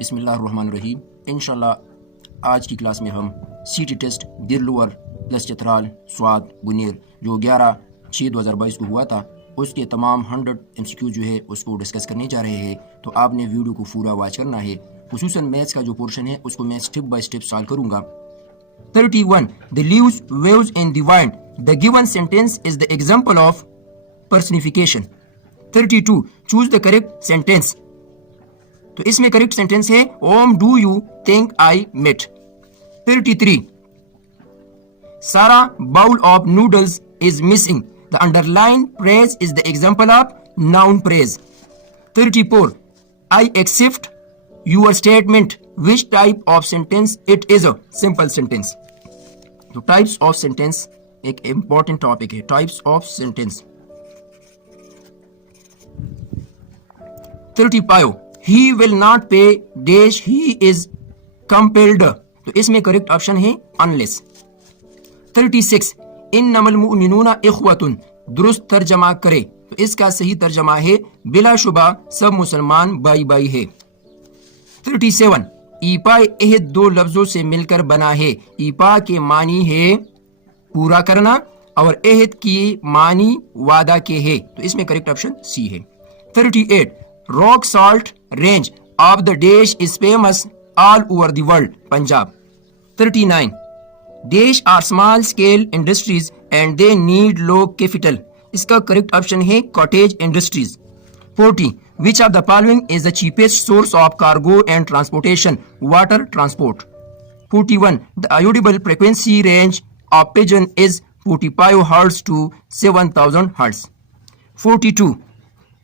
बिस्मिल्लाहिर्रहमानिर्रहीम। इंशाल्लाह आज की क्लास में हम सीटी टेस्ट दिरलुअर प्लस चतराल स्वाद बुनेर जो 11/6/2022 को हुआ था उसके तमाम 100 MCQ जो है उसको डिस्कस करने जा रहे हैं। तो आपने वीडियो को पूरा वॉच करना है। खुसूसन मैथ्स का जो पोर्शन है उसको मैं स्टेप बाय स्टेप सॉल्व करूंगा। 31 the leaves waves in the wind the given sentence is the example of personification. 32 choose the correct sentence. तो इसमें करेक्ट सेंटेंस है whom do you think I met. 33 Sarah bowl of noodles is missing the underline phrase is the example of noun phrase. 34 I accept your statement which type of sentence it is a simple sentence. तो types of sentence एक important topic है। Types of sentence. 35 he will not pay dash he is compelled। तो इसमें correct option है unless। 36 इन्नमल मुमिनूना इख्वतुन दुरुस्त तर्जमा करे। तो इसका सही तर्जमा है बिलाशुबा सब मुसलमान भाई भाई है। 37 ईपा एहद दो लफ्जों से मिलकर बना है। ईपा के मानी है पूरा करना और एहद की मानी वादा के है। तो इसमें करेक्ट ऑप्शन सी है। 38 rock salt range of the dash is famous all over the world Punjab। 39 dash are small scale industries and they need low capital। इसका करेक्ट ऑप्शन है cottage industries। 40 which of the following is the cheapest source of cargo and transportation water transport। 41 the audible frequency range of pigeon is 45 Hz to 7000 Hz। 42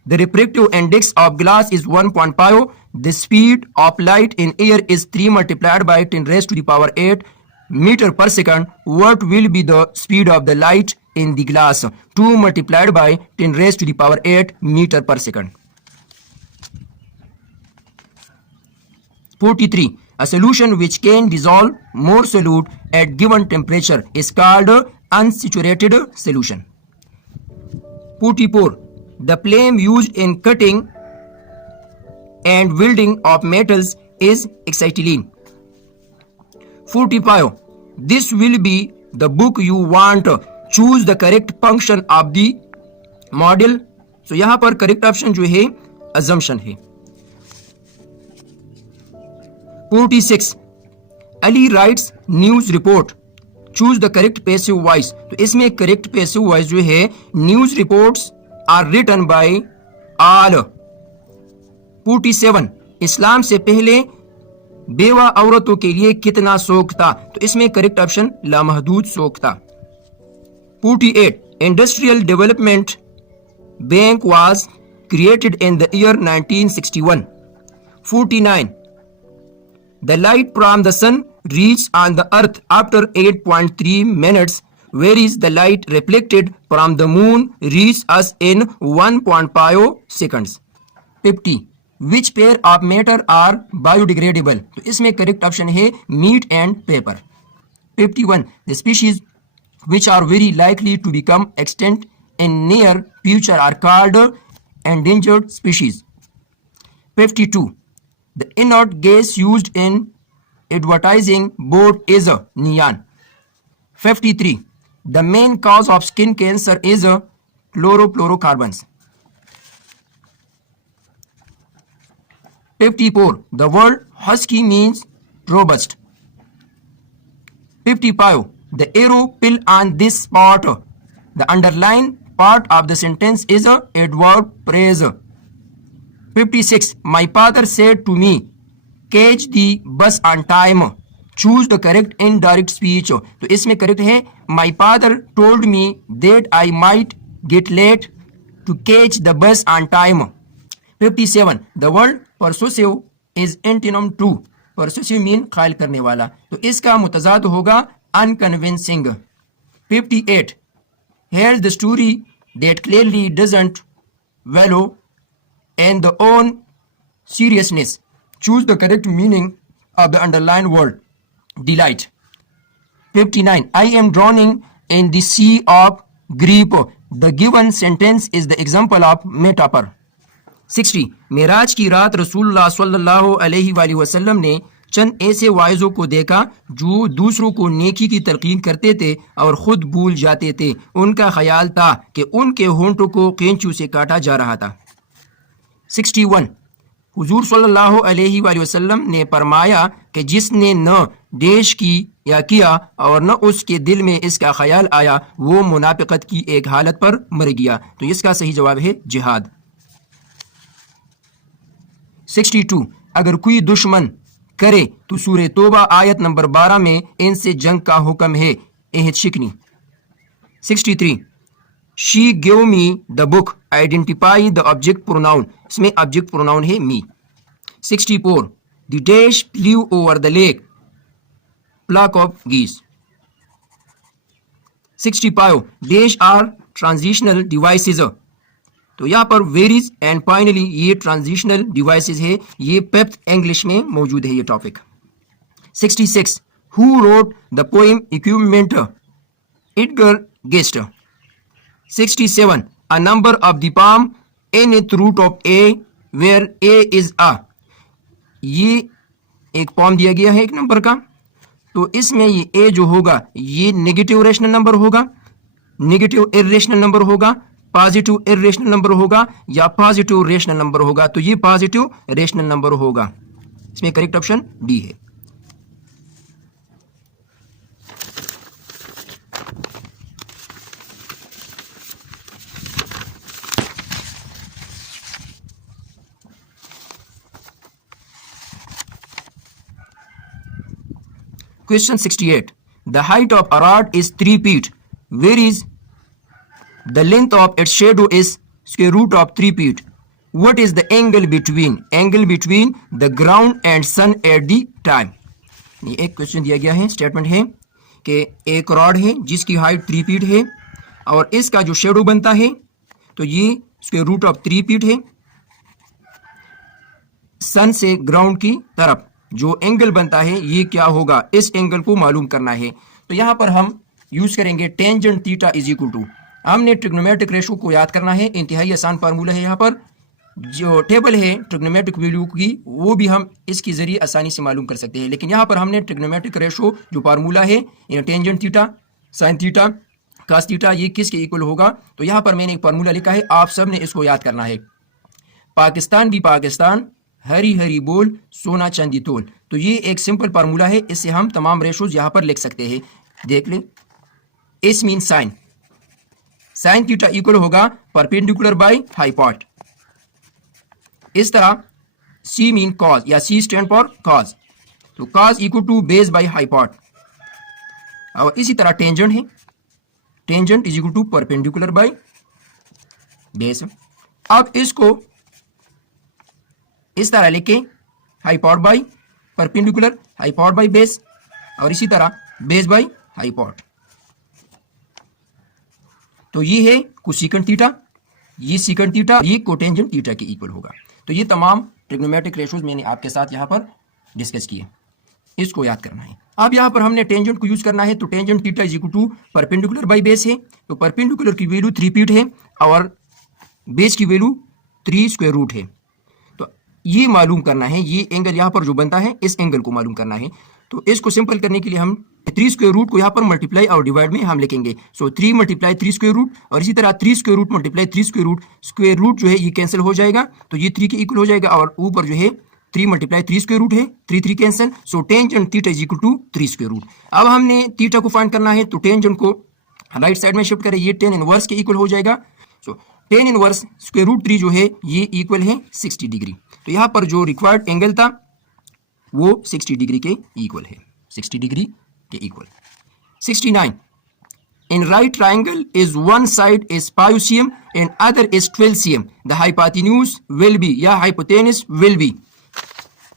the refractive index of glass is 1.5. The speed of light in air is 3 multiplied by 10 raised to the power 8 meter per second. What will be the speed of the light in the glass? 2 multiplied by 10 raised to the power 8 meter per second। 43 a solution which can dissolve more solute at given temperature is called unsaturated solution। 44 the flame used in cutting and welding of metals is acetylene। 45 this will be the book you want। choose the correct function of the model। so यहां पर correct option जो है assumption है। 46 Ali writes news report। choose the correct passive voice। तो इसमें correct passive voice जो है news reports are written by all। 47 इस्लाम से पहले बेवा औरतों के लिए कितना शौक था। तो इसमें करेक्ट ऑप्शन लामहदूद शौक था। 48 industrial development bank was created in the year 1961। 49 the light from the sun reach on the earth after 8.3 minutes whereas the light reflected from the moon reaches us in 1.5 seconds। 50 which pair of matter are biodegradable। तो इसमें correct option है meat and paper। 51 the species which are very likely to become extinct in near future are called endangered species। 52 the inert gas used in advertising board is neon। 53 the main cause of skin cancer is chlorofluorocarbons। 54 the word husky means robust। 55 the arrow pill on this part the underlined part of the sentence is a adverb phrase। 56 my father said to me catch the bus on time। choose the correct indirect speech। तो इसमें correct है my father told me that I might get late to catch the bus on time। 57 the word persuasive is antonym to। persuasive mean कायल करने वाला। तो इसका मुतजाद होगा unconvincing। 58 here's the story that clearly doesn't wallow in the own seriousness। choose the correct meaning of the underlined word delight। 59 I am drowning in the sea of grief। the given sentence is the example of metaphor। 60 Meraj की रात रसूलुल्लाह सल्लल्लाहु अलैहि वसल्लम ने चंद ऐसे वाइजों को देखा जो दूसरों को नेकी की तलकीन करते थे और खुद भूल जाते थे। उनका ख्याल था कि उनके होंठों को कैंचू से काटा जा रहा था। 61 हुजूर सल्लल्लाहु अलैहि वसल्लम ने फरमाया कि जिसने न देश की या किया और न उसके दिल में इसका ख्याल आया वो मुनाफिकत की एक हालत पर मर गया। तो इसका सही जवाब है जिहाद। 62 अगर कोई दुश्मन करे तो सूरह तौबा आयत नंबर 12 में इनसे जंग का हुक्म है, एहद शिकनी। 63 she give me the book, identify the object pronoun, इसमें ऑब्जेक्ट प्रोनाउन है me. 64 the dash flew over the lake, flock of geese. 65 dash are transitional devices, तो यहाँ पर वेरीज एंड फाइनली ये ट्रांजिशनल डिवाइसेज है, ये पेप्थ इंग्लिश में मौजूद है ये topic. 66 who wrote the poem equipment, Edgar Guest. 67 a number of the palm in its root of a where a is a, ये एक पॉम दिया गया है एक नंबर का, तो इसमें ये a जो होगा ये नेगेटिव रेशनल नंबर होगा, नेगेटिव इर्रेशनल नंबर होगा, पॉजिटिव इर्रेशनल नंबर होगा या पॉजिटिव रेशनल नंबर होगा। तो ये पॉजिटिव रेशनल नंबर होगा, इसमें करेक्ट ऑप्शन डी है। Question 68 the height of a rod is 3 feet, where is the length of its shadow is square root of 3 feet, what is the angle between the ground and sun at the time। ये एक question दिया गया है, statement है कि एक rod है जिसकी हाइट 3 फीट है और इसका जो शेडो बनता है तो ये स्क्वायर रूट ऑफ 3 फीट है, सन से ग्राउंड की तरफ जो एंगल बनता है ये क्या होगा, इस एंगल को मालूम करना है। तो यहां पर हम यूज करेंगे tangent theta is equal to, हमने ट्रिग्नोमेट्रिक रेशो को याद करना है, इंतहाई आसान फार्मूला है। यहाँ पर जो टेबल है ट्रिग्नोमेट्रिक वैल्यू की वो भी हम इसके जरिए आसानी से मालूम कर सकते हैं, लेकिन यहाँ पर हमने ट्रिग्नोमेट्रिक रेशो जो फार्मूला है tangent theta sine theta cos theta ये किसके इक्वल होगा, तो यहाँ पर मैंने एक फार्मूला लिखा है, आप सब ने इसको याद करना है। पाकिस्तान भी पाकिस्तान, हरी हरी बोल, सोना चांदी तोल, तो ये एक सिंपल फार्मूला है, इससे हम तमाम रेशोज यहां पर लिख सकते हैं। देख लें, S mean sine, sine theta equal होगा परपेंडिकुलर बाय हाइपोट। इस तरह सी मीन कॉज या सी स्टैंड फॉर कॉज, तो cos equal to base by hypot. और इसी तरह टेंजेंट है, tangent is equal to perpendicular by base. अब इसको इस तरह लिखे hypot by perpendicular, hypot by base, और इसी तरह बेस बाय हाइपोट। तो ये है कोसेकेंट थीटा, ये सेकंड थीटा, ये कोटेंजेंट थीटा के इक्वल होगा। तो ये तमाम ट्रिग्नोमेट्रिक रेशोज मैंने आपके साथ यहाँ पर डिस्कस किए, इसको याद करना है। अब यहाँ पर हमने टेंजेंट को यूज करना है, तो tangent theta is equal to perpendicular by base है, तो परपेंडिकुलर की वैल्यू 3 फीट है और बेस की वैल्यू 3 स्क्वायर रूट है। ये मालूम करना है, ये एंगल यहाँ पर जो बनता है इस एंगल को मालूम करना है। तो इसको सिंपल करने के लिए हम 3 स्क्वायर रूट को यहाँ पर मल्टीप्लाई और डिवाइड में हम लिखेंगे। सो 3 मल्टीप्लाई 3 स्क्वायर रूट, और इसी तरह 3 square root multiply 3 square root जो है ये कैंसिल हो जाएगा, तो ये 3 के इक्वल हो जाएगा, और ऊपर जो है 3 मल्टीप्लाई 3 स्क्वायर रूट है, 3 cancel, so tangent theta is equal to 3 square root. अब हमने थीटा को फाइंड करना है, तो टेंजेंट को राइट साइड में शिफ्ट करें, ये tan इनवर्स के इक्वल हो जाएगा। सो tan इनवर्स स्क्वायर रूट 3 जो है ये इक्वल है 60 डिग्री। तो यहाँ पर जो रिक्वायर्ड एंगल था वो 60 डिग्री के इक्वल है, 60 डिग्री के equal. 69 in right triangle is one side is 5 cm and other is 12 cm, the hypotenuse will be या हाइपोटेनस विल बी।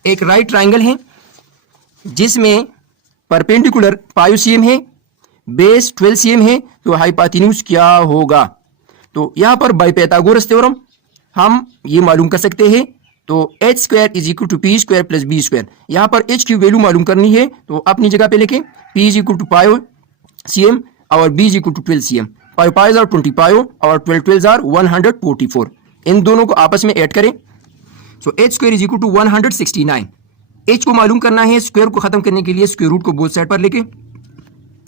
एक राइट ट्राइंगल है जिसमें परपेंडिकुलर 5 cm है, बेस 12 cm है, तो हाइपोटेन्यूज क्या होगा। तो यहाँ पर बाय पाइथागोरस थ्योरम हम ये मालूम कर सकते हैं, तो H square is equal to P square plus B square. यहाँ पर एच की वैल्यू मालूम करनी है, तो अपनी जगह पे लिखें, P is equal to 5 cm और B is equal to 12 cm। 5 5 are 25 और 12 12 आर 144। इन दोनों को आपस में ऐड करें। So H square is equal to 169। H को मालूम करना है, स्क्वायर को खत्म करने के लिए स्क्वायर रूट को बोथ साइड पर लेके।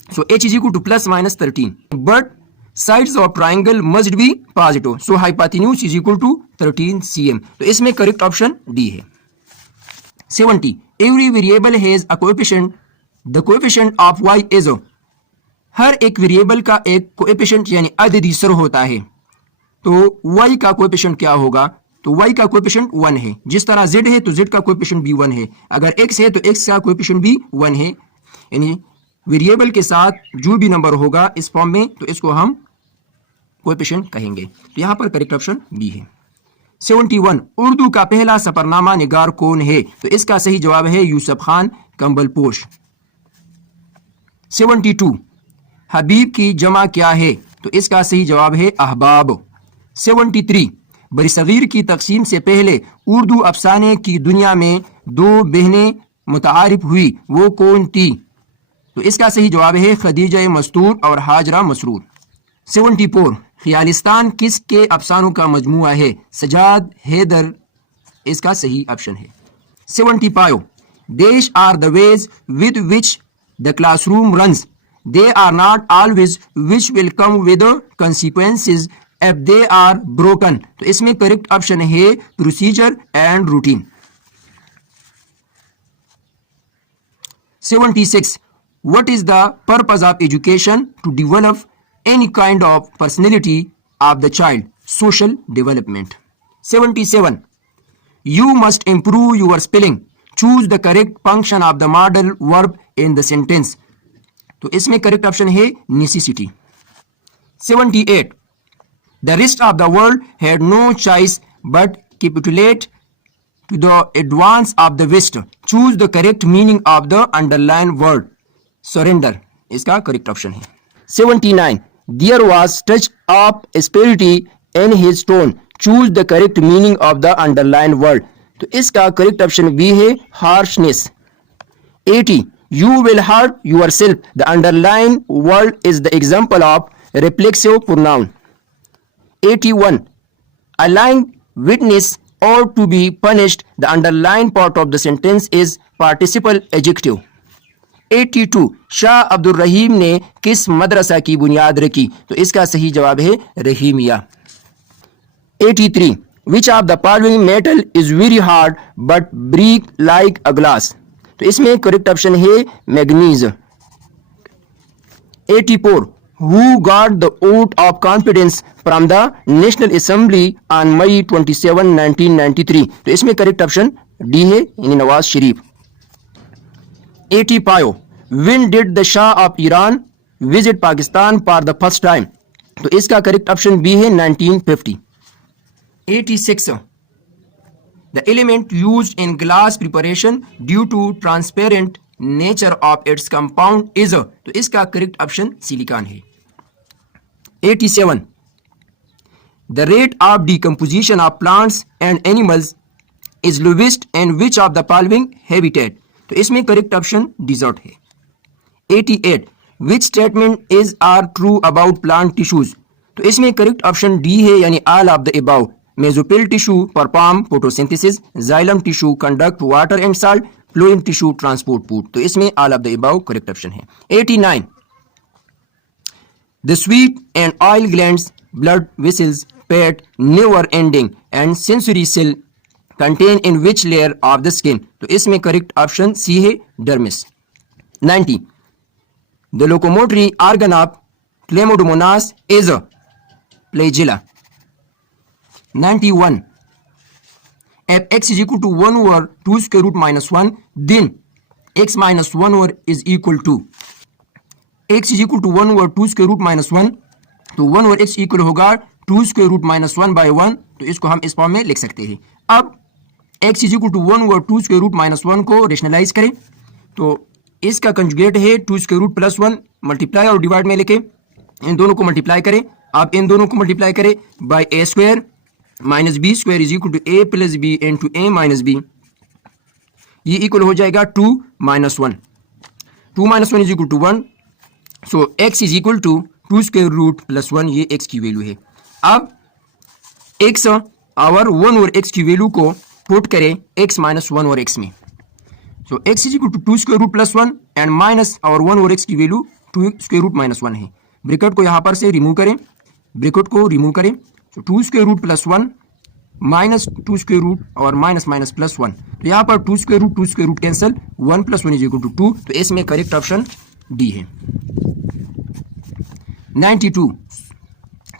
So H is equal to plus minus 13, but sides of triangle must be positive, so hypotenuse is equal to 13 cm। तो इसमें करेक्ट ऑप्शन डी है। 70 every variable has a coefficient, the coefficient of y is, हर एक variable का एक coefficient यानी अददी sir होता है, तो y का कोएफिशिएंट क्या होगा? तो y का कोएफिशिएंट 1 है। जिस तरह z है तो z का कोएफिशिएंट भी 1 है, अगर x है तो x का कोएफिशिएंट भी 1 है। यानी वेरिएबल के साथ जो भी नंबर होगा इस फॉर्म में तो इसको हम कोएफिशिएंट कहेंगे। तो यहां पर करेक्ट ऑप्शन बी है। 71 उर्दू का पहला सफरनामा निगार कौन है? तो इसका सही जवाब है यूसुफ खान कंबलपोश। 72 हबीब की जमा क्या है? तो इसका सही जवाब है अहबाब। 73 बरसगीर की तकसीम से पहले उर्दू अफसाने की दुनिया में दो बहनें मुतारिफ हुई, वो कौन थी? तो इसका सही जवाब है खदीजा मस्तूर और हाजरा मसरूर। 74 ख्यालिस्तान किसके अफसानों का मजमुआ है? सजाद हैदर इसका सही ऑप्शन है। 75 these are the ways with which the classroom runs, they are not always which will come with consequences if they are broken. तो इसमें करेक्ट ऑप्शन है procedure and routine. 76 what is the purpose of education? To develop any kind of personality of the child, social development. 77 you must improve your spelling, choose the correct function of the modal verb in the sentence। तो इसमें correct option है necessity। 78 the rest of the world had no choice but capitulate to the advance of the west, choose the correct meaning of the underlined word surrender इसका correct option है। 79 there was touch of asperity in his tone, choose the correct meaning of the underlined word। तो इसका correct option B है harshness। 80 you will hurt yourself, the underlined word is the example of reflexive pronoun। 81 a lying witness ought to be punished, the underlined part of the sentence is participle adjective। 82 Shah Abdul Rahim ने किस मदरसा की बुनियाद रखी? तो इसका सही जवाब है Rahimiya. 83 which of the following metal is very hard but break like a glass? तो इसमें करेक्ट ऑप्शन है manganese. 84 who got the oath of confidence from the National Assembly on May 27, 1993? तो इसमें करेक्ट ऑप्शन डी है यानी Nawaz Sharif. 85 when did the Shah of Iran visit Pakistan for the first time? तो इसका correct option B है 1950। 86 the element used in glass preparation due to transparent nature of its compound is, तो इसका correct option silicon है। 87 the rate of decomposition of plants and animals is lowest in which of the following habitat? तो इसमें correct option dessert है। 88 which statement is are true about plant tissues? तो इसमें correct option D है यानी all of the above। Mesophyll tissue perform photosynthesis, xylem tissue conduct water and salt, phloem tissue transport food. तो इसमें all of the above correct option है। 89 the sweet and oil glands, blood vessels, पेट, nerve ending and sensory cell contain in which layer of the skin? तो इसमें correct option C है dermis. 90 the locomotory organ of Chlamydomonas is flagella. 91 if x is equal to 1 over 2 square root minus 1 then x minus 1 over is equal to x is equal to 1 over 2 square root minus 1, तो 1 over x equal होगा 2 square root minus 1 by 1, तो इसको हम इस form में लिख सकते हैं। अब x is equal to 1 over 2 square root minus 1 को रेशनलाइज करें तो इसका कंजुगेट है 2 square root plus 1 मल्टीप्लाई और डिवाइड में लेके इन दोनों को मल्टीप्लाई करें। अब इन दोनों को मल्टीप्लाई करें by a square minus B square is equal to A plus B into A minus B, ये इक्वल हो जाएगा 2 minus 1, 2 minus 1 is equal to 1, so x is equal to 2 square root plus 1, ये x की value है। अब x और 1 और x की वैल्यू को पुट करें x माइनस 1 और x में। So x is equal to 2 square root plus 1 and minus और 1 और x की वैल्यू 2 स्क्वायर रूट माइनस 1 है। ब्रैकेट को यहाँ पर से रिमूव करें, ब्रैकेट को रिमूव करें। तो 2 square root plus 1 minus 2 square root और माइनस माइनस प्लस 1, तो यहाँ पर 2 square root cancel, 1 plus 1 is equal to 2। तो इसमें करेक्ट ऑप्शन डी है। 92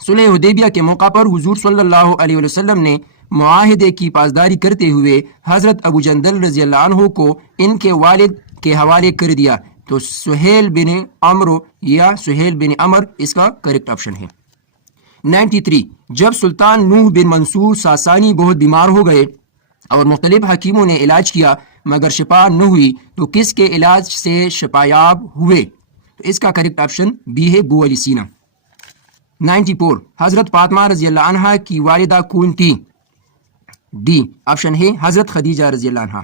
सुलह हुदैबिया के मौका पर हुजूर सल्लल्लाहु अलैहि वसल्लम ने मुआहिदे की पासदारी करते हुए हजरत अबू जंदल रज़ी अल्लाह अन्हु को इनके वालिद के हवाले कर दिया। तो सुहेल बिन अमर या सुहेल बिन अमर इसका करेक्ट ऑप्शन है। 93 जब सुल्तान नूह बिन मंसूर सासानी बहुत बीमार हो गए और मुख्तलिफ हकीमों ने इलाज किया मगर शिफा न हुई, तो किसके इलाज से शिफायाब हुए? तो इसका करेक्ट ऑप्शन बी है, बू अली सीना। 94 हजरत फातिमा रजी अल्लाह अन्हा की वालिदा कौन थी? डी ऑप्शन है, हजरत खदीजा रजी अल्लाह अन्हा।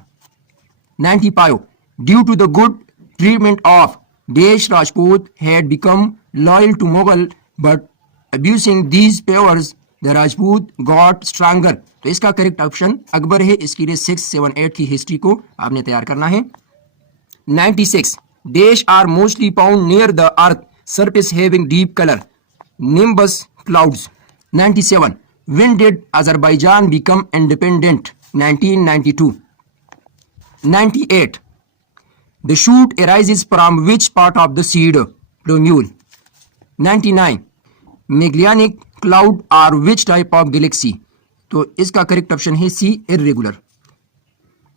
95 due to the good treatment of देश Rajput had become loyal to Mughal but abusing these powers the Rajput got stronger। तो इसका करेक्ट ऑप्शन अकबर है। इसके लिए 6, 7, 8 की हिस्ट्री को आपने तैयार करना है। 96 these are mostly found near the earth surface having deep colour nimbus clouds. 97 when did Azerbaijan become independent? 1992। 98 the shoot arises from which part of the seed? Plumule। 99 Magellanic cloud are which type of galaxy? तो इसका correct option है सी, irregular.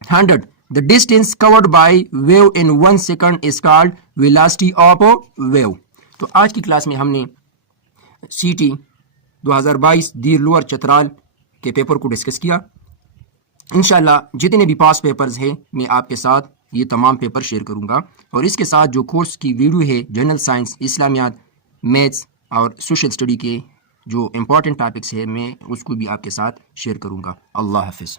100 the distance covered by wave in 1 second is called velocity of a wave। तो आज की class में हमने CT 2022 the lower Chitral के paper को डिस्कस किया। इंशाल्लाह जितने भी पास पेपर्स हैं मैं आपके साथ ये तमाम पेपर शेयर करूंगा, और इसके साथ जो कोर्स की वीडियो है जनरल साइंस, इस्लामियात, मैथ्स और सोशल स्टडी के जो इम्पोर्टेंट टॉपिक्स है मैं उसको भी आपके साथ शेयर करूंगा। अल्लाह हाफिज़।